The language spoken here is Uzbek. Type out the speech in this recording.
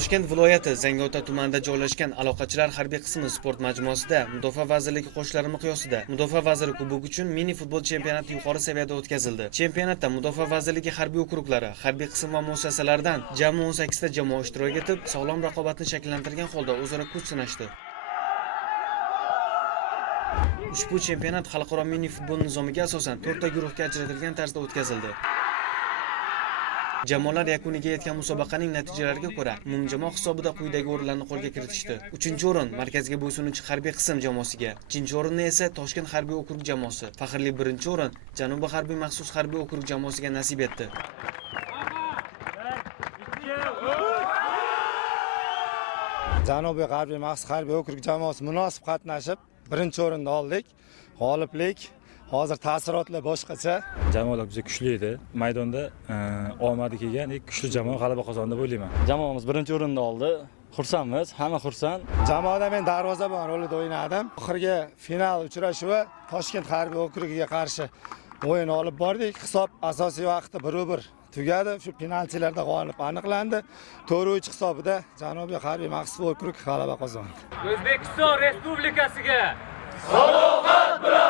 Toshkent viloyati Zangiota tumanida joylashgan aloqachilar harbiy qismi sport majmuasida Mudofaa vazirligi qo'shinlari miqyosida Mudofaa vaziri kubogi uchun mini futbol chempionati yuqori saviyada o'tkazildi. Chempionatda Mudofaa vazirligi harbiy okruglari, harbiy qism va muassasalardan jami 18 ta jamoa ishtirok etib, sog'lom raqobatni shakllantirgan holda o'zaro kuch sinashdi. Ushbu chempionat xalqaro mini futbol nizomiga asosan 4 ta guruhga ajratilgan tarzda o'tkazildi. Jamoalar yakuniga yetgan musobaqaning natijalariga ko'ra, umumjamoa hisobida quyidagi o'rinlarni qo'lga kiritishdi. 3-o'rin markazga bo'ysunuvchi harbiy qism jamoasiga, 2-o'rinni esa Toshkent harbiy okrug jamoasi, faxrli 1-o'rin Janubiy harbiy maxsus harbiy okrug jamoasiga nasib etdi. Janubiy harbiy maxsus harbiy okrug jamoasi munosib qatnashib, 1-o'rinni oldik. G'oliblik hozir taassurotlar boshqacha. Jamoalar juda kuchli edi. Maydonda omadi kelgan kuchli jamoa g'alaba qozondi deb o'ylayman. Jamoamiz 1-o'rinni oldi. Xursandmiz, hamma xursand. Jamoada men darvozabon rolida o'ynadim. Oxirgi final uchrashuvi Toshkent harbiy okrugiga qarshi o'yin olib bordik. Hisob asosiy vaqtda 1-1 tugadi. Shu penaltilarda g'olib aniqlandi. 4-3 hisobida Janubiy harbiy maxsus okrug g'alaba qozondi. O'zbekiston Respublikasiga sadoqat bilan